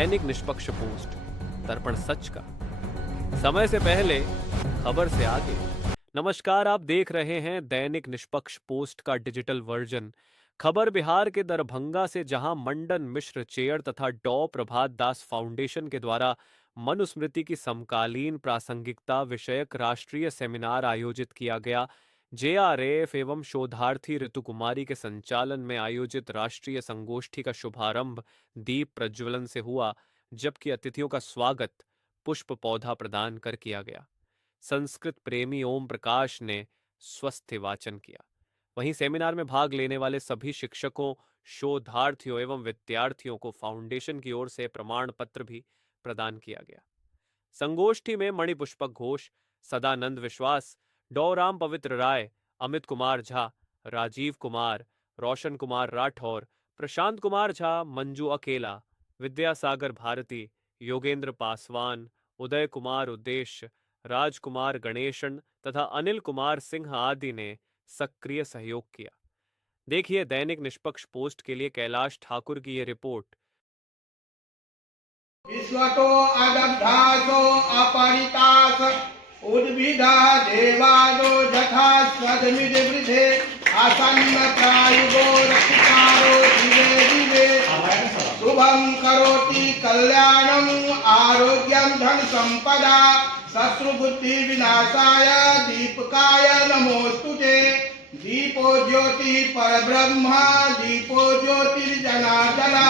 दैनिक निष्पक्ष पोस्ट, दर्पण सच का, समय से पहले, खबर से आगे। नमस्कार, आप देख रहे हैं दैनिक निष्पक्ष पोस्ट का डिजिटल वर्जन। खबर बिहार के दरभंगा से, जहां मंडन मिश्र चेयर तथा डॉ प्रभात दास फाउंडेशन के द्वारा मनुस्मृति की समकालीन प्रासंगिकता विषयक राष्ट्रीय सेमिनार आयोजित किया गया। जेआरएफ एवं शोधार्थी ऋतु कुमारी के संचालन में आयोजित राष्ट्रीय संगोष्ठी का शुभारंभ दीप प्रज्वलन से हुआ, जबकि अतिथियों का स्वागत पुष्प पौधा प्रदान कर किया गया। संस्कृत प्रेमी ओम प्रकाश ने स्वस्थ वाचन किया। वहीं सेमिनार में भाग लेने वाले सभी शिक्षकों, शोधार्थियों एवं विद्यार्थियों को फाउंडेशन की ओर से प्रमाण पत्र भी प्रदान किया गया। संगोष्ठी में मणिपुष्पक घोष, सदानंद विश्वास, डॉ राम पवित्र राय, अमित कुमार झा, राजीव कुमार, रोशन कुमार राठौर, प्रशांत कुमार झा, मंजू अकेला, विद्यासागर भारती, योगेंद्र पासवान, उदय कुमार उद्देश्य, राजकुमार गणेशन तथा अनिल कुमार सिंह आदि ने सक्रिय सहयोग किया। देखिए दैनिक निष्पक्ष पोस्ट के लिए कैलाश ठाकुर की ये रिपोर्ट। विश्वतो अदब्धासो अपरितास उद्भिदा देवादो यथा स्वदमिद वृद्धे आसन्न प्रायुगो रक्षितारो दिवे दिवे शुभं करोति कल्याणं आरोग्यं धन संपदा शत्रुबुद्धि विनाशाय दीपकाय नमोस्तुते। दीपो ज्योति परब्रह्म दीपो ज्योतिर्जनार्दना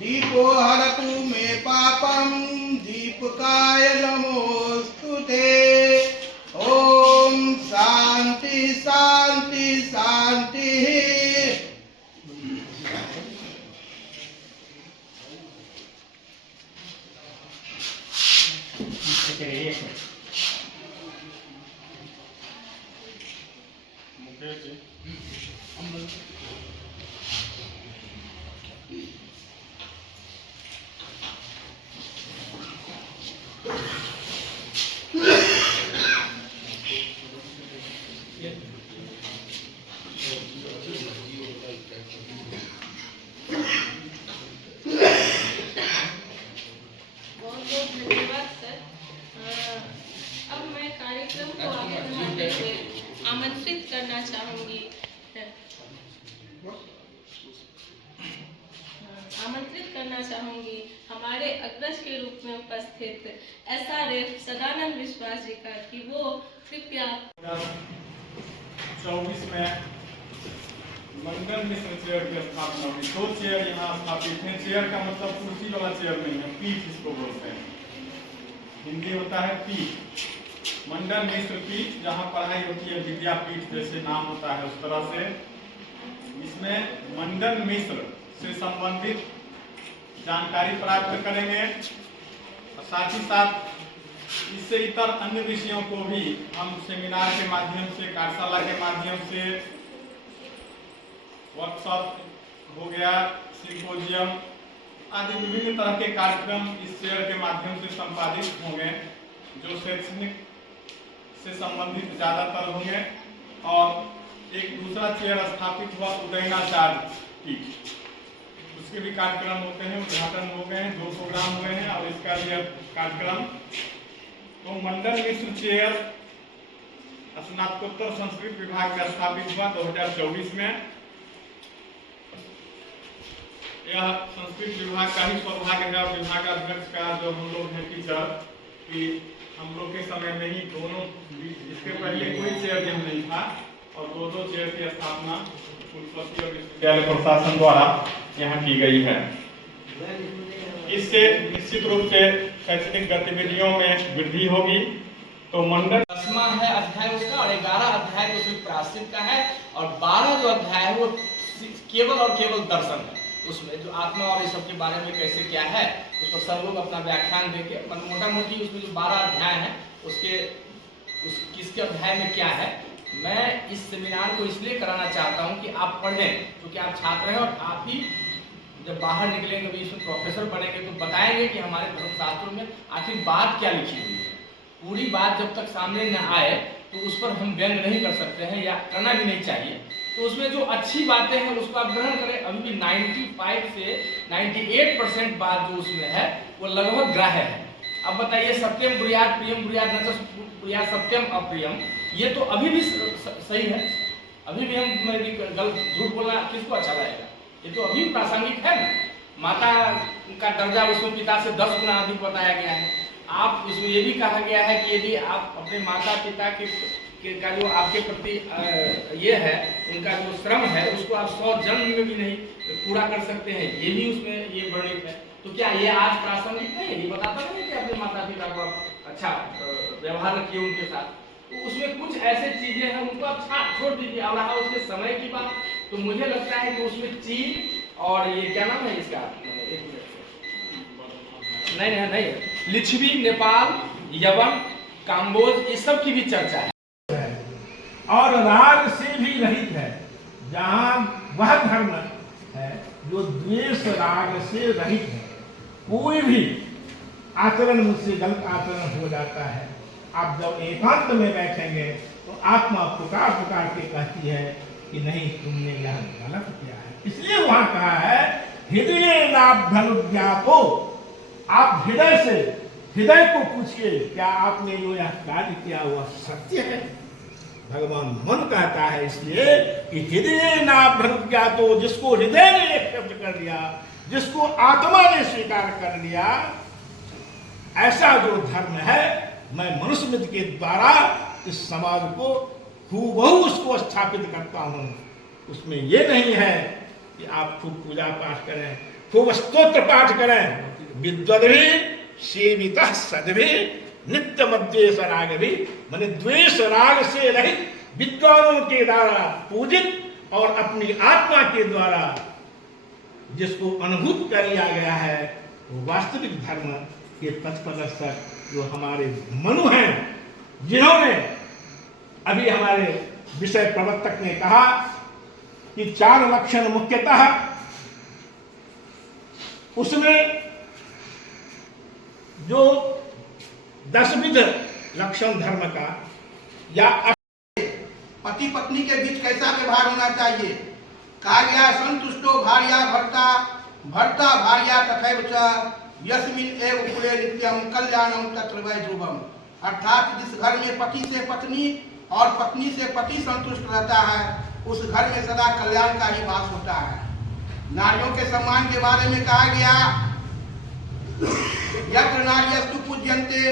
दीपो हरतु मे पापम दीपकाय नमोस्तुते। ओम शांति शांति शांति। आमंत्रित करना चाहूंगी हमारे अग्रज के रूप में उपस्थित एसआरएफ सदानंद विश्वास जी का कि वो कृपया 24 में मंडन मिश्र चेयर की स्थापना हुई। 2 चेयर यहाँ स्थापित हैं। चेयर का मतलब कुर्सी वाला चेयर नहीं है, पीठ इसको बोलते हैं। हिंदी होता है पीठ। मंडन मिश्र पीठ, जहाँ पढ़ाई होती है विद्यापीठ जैसे नाम होता है उस तरह से। इसमें मंडन मिश्र से संबंधित जानकारी प्राप्त करेंगे और साथ ही साथ इससे इतर अन्य विषयों को भी हम सेमिनार के माध्यम से, कार्यशाला के माध्यम से, वर्कशॉप हो गया, सिंपोजियम आदि विभिन्न तरह के कार्यक्रम इस चेयर के माध्यम से संपादित होंगे, जो शैक्षणिक से संबंधित ज्यादातर होंगे। और एक दूसरा चेयर स्थापित हुआ उदयनाचार्य पीठ, उसके भी कार्यक्रम होते हैं, उद्घाटन हो गए हैं, 2 प्रोग्राम हुए हैं और इसका भी कार्यक्रम। तो मंडन मिश्र चेयर स्नातकोत्तर संस्कृत विभाग में स्थापित हुआ 2024 में। यह संस्कृत विभाग का ही सौभाग्य है और विभागाध्यक्ष का जो हम लोग हैं टीचर, कि हम लोग के समय में ही दोनों, इसके पहले कोई चेयर यह नहीं था और 2 चेयर की स्थापना कुलपति और विश्वविद्यालय प्रशासन द्वारा यहाँ की गई है। इससे निश्चित रूप से शैक्षणिक गतिविधियों में वृद्धि होगी। तो मंडल 10वां है अध्याय उसका और 11 अध्याय तो सिर्फ प्रायश्चित का है और 12 जो अध्याय है वो केवल और केवल दर्शन है। उसमें जो आत्मा और इस सब के बारे में कैसे क्या है उस पर सब लोग अपना व्याख्यान देके मोटा मोटी उसमें जो 12 अध्याय है उसके किसके अध्याय में क्या है। मैं इस सेमिनार को इसलिए कराना चाहता हूं कि आप पढ़ें, क्योंकि आप छात्र हैं और आप ही जब बाहर निकलेंगे कभी इसमें प्रोफेसर बनेंगे तो बताएंगे कि हमारे धर्मशास्त्रों में आखिर बात क्या लिखी हुई है। पूरी बात जब तक सामने न आए तो उस पर हम व्यंग नहीं कर सकते हैं या करना भी नहीं चाहिए। तो उसमें जो अच्छी बातें हैं उसको आप ग्रहण करें। अभी भी 95 से 98% बात जो उसमें है वो लगभग ग्राह्य है। अब बताइए, सत्यम ब्रूयात प्रियम ब्रूयात न च ब्रूयात सत्यम अप्रियम, ये तो अभी भी सही है। अभी भी हम गलत झूठ बोलना किसको अच्छा लगेगा? ये तो अभी प्रासंगिक है ना। माता का दर्जा उसमें पिता से 10 गुना अधिक बताया गया है। आप इसमें ये भी कहा गया है कि यदि आप अपने माता पिता के का जो आपके प्रति ये है, उनका जो श्रम है उसको आप 100 जन्म में भी नहीं पूरा कर सकते हैं, ये भी उसमें ये वर्णित है। तो क्या ये आज प्रासंगिक नहीं है? ये बताता नहीं है कि अपने माता पिता को आप अच्छा व्यवहार रखिए उनके साथ। तो उसमें कुछ ऐसे चीजें हैं उनको आप छोड़ दीजिए। और रहा उसके समय की बात, तो मुझे लगता है कि उसमें चीन और ये क्या नाम है इसका, नहीं, लिच्छवी, नेपाल, यवन, काम्बोज, ये सब की भी चर्चा है। और राग से भी रहित है, जहाँ वह धर्म है जो द्वेष राग से रहित है। कोई भी आचरण मुझसे गलत आचरण हो जाता है, आप जब एकांत में बैठेंगे तो आत्मा पुकार पुकार के कहती है कि नहीं, तुमने यह गलत किया है। इसलिए वहां कहा है हृदय नाभ धनुज्ञातो। आप हृदय से, हृदय को पूछिए, क्या आपने जो यह कार्य किया हुआ सत्य है? भगवान मन कहता है इसलिए कि हृदय नाभ धनुज्ञातो, जिसको हृदय ने एक्सेप्ट कर लिया, जिसको आत्मा ने स्वीकार कर लिया, ऐसा जो धर्म है, मैं मनुस्मृति के द्वारा इस समाज को हूबहू उसको स्थापित करता हूं। उसमें ये नहीं है कि आप खूब पूजा पाठ करें, खूब स्तोत्र पाठ करें, विद्वद्भी सेवितः सद्भी नित्य मद्वेष राग भी, माने द्वेष राग से रहित विद्वानों के द्वारा पूजित और अपनी आत्मा के द्वारा जिसको अनुभूत कर लिया गया है, वो वास्तविक धर्म के पथ प्रदर्शक जो हमारे मनु हैं, जिन्होंने अभी हमारे विषय प्रवर्तक ने कहा कि 4 लक्षण मुख्यतः, उसमें जो 10 विध लक्षण धर्म का या पति पत्नी के बीच कैसा व्यवहार होना चाहिए। कहा गया संतुष्टो भार्या भर्ता, भर्ता भार्या तथैव च यस्मिन् एव कुले नित्यम कल्याणम तत्र वै ध्रुवम। अर्थात जिस घर में पति से पत्नी और पत्नी से पति संतुष्ट रहता है, उस घर में सदा कल्याण का ही वास होता है। नारियों के सम्मान के बारे में कहा गया, यत्र नार्यस्तु पूज्यन्ते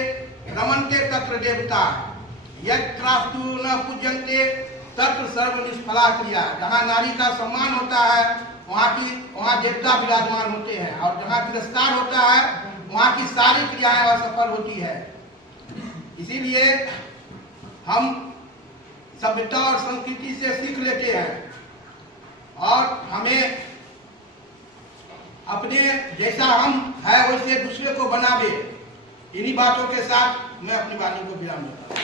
रमन्ते तत्र देवता, यत्रास्तु न पूज्यन्ते तत्र सर्व निष्फला क्रिया। जहाँ नारी का सम्मान होता है वहाँ देवता विराजमान होते हैं, और जहाँ तिरस्कार होता है वहाँ की सारी क्रियाएं असफल होती है। इसीलिए हम सभ्यता और संस्कृति से सीख लेते हैं, और हमें अपने जैसा हम है वैसे दूसरे को बनावे। इन्हीं बातों के साथ मैं अपनी वाणी को विराम देता हूँ।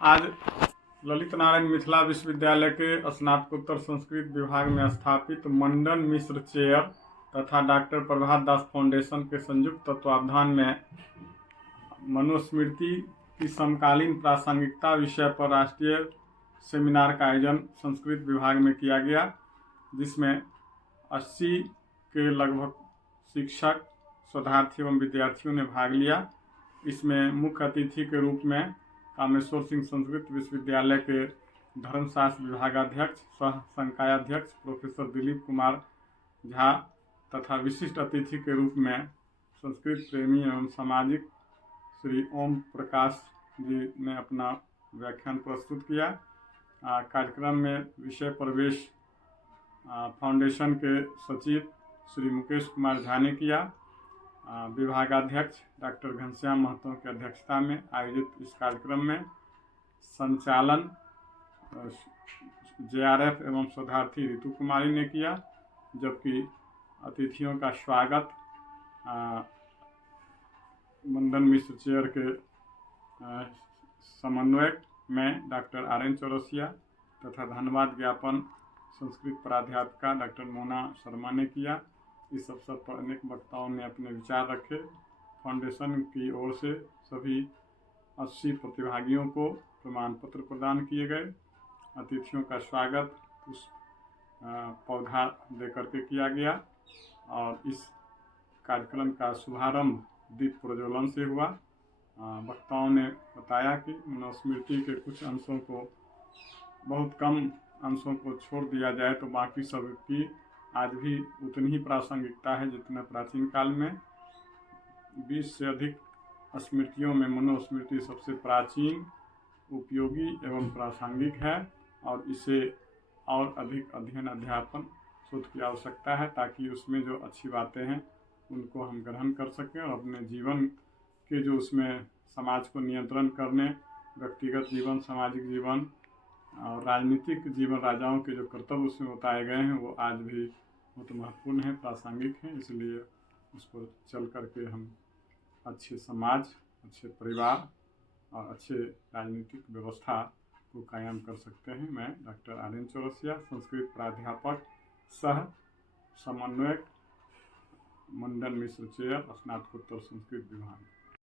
आज ललित नारायण मिथिला विश्वविद्यालय के स्नातकोत्तर संस्कृत विभाग में स्थापित मंडन मिश्र चेयर तथा डॉक्टर प्रभात दास फाउंडेशन के संयुक्त तत्वावधान में मनुस्मृति की समकालीन प्रासंगिकता विषय पर राष्ट्रीय सेमिनार का आयोजन संस्कृत विभाग में किया गया, जिसमें 80 के लगभग शिक्षक, शोधार्थी एवं विद्यार्थियों ने भाग लिया। इसमें मुख्य अतिथि के रूप में कामेश्वर सिंह संस्कृत विश्वविद्यालय के धर्मशास्त्र विभागाध्यक्ष सह संकायाध्यक्ष प्रोफेसर दिलीप कुमार झा तथा विशिष्ट अतिथि के रूप में संस्कृत प्रेमी एवं सामाजिक श्री ओम प्रकाश जी ने अपना व्याख्यान प्रस्तुत किया। कार्यक्रम में विषय प्रवेश फाउंडेशन के सचिव श्री मुकेश कुमार झा ने किया। विभागाध्यक्ष डॉक्टर घनश्याम महतो की अध्यक्षता में आयोजित इस कार्यक्रम में संचालन जेआरएफ एवं शोधार्थी ऋतु कुमारी ने किया, जबकि अतिथियों का स्वागत मंडन मिश्र चेयर के समन्वयक में डॉक्टर आर.एन. चौरसिया तथा धन्यवाद ज्ञापन संस्कृत प्राध्यापिका डॉक्टर मोना शर्मा ने किया। इस अवसर पर अनेक वक्ताओं ने अपने विचार रखे। फाउंडेशन की ओर से सभी 80 प्रतिभागियों को प्रमाण पत्र प्रदान किए गए। अतिथियों का स्वागत पौधा देकर के किया गया और इस कार्यक्रम का शुभारंभ दीप प्रज्वलन से हुआ। वक्ताओं ने बताया कि मनुस्मृति के कुछ अंशों को, बहुत कम अंशों को छोड़ दिया जाए तो बाकी सब की आज भी उतनी ही प्रासंगिकता है जितना प्राचीन काल में। 20 से अधिक स्मृतियों में मनुस्मृति सबसे प्राचीन, उपयोगी एवं प्रासंगिक है और इसे और अधिक अध्ययन, अध्यापन, शोध की आवश्यकता है ताकि उसमें जो अच्छी बातें हैं उनको हम ग्रहण कर सकें और अपने जीवन के जो उसमें समाज को नियंत्रण करने, व्यक्तिगत जीवन, सामाजिक जीवन और राजनीतिक जीवन, राजाओं के जो कर्तव्य उसमें बताए गए हैं वो आज भी बहुत महत्वपूर्ण है, प्रासंगिक हैं। इसलिए उस पर चल करके हम अच्छे समाज, अच्छे परिवार और अच्छे राजनीतिक व्यवस्था को कायम कर सकते हैं। मैं डॉक्टर आर्यन चौरसिया, संस्कृत प्राध्यापक सह समन्वयक, मंडन मिश्र चेयर, स्नातकोत्तर संस्कृत विभाग।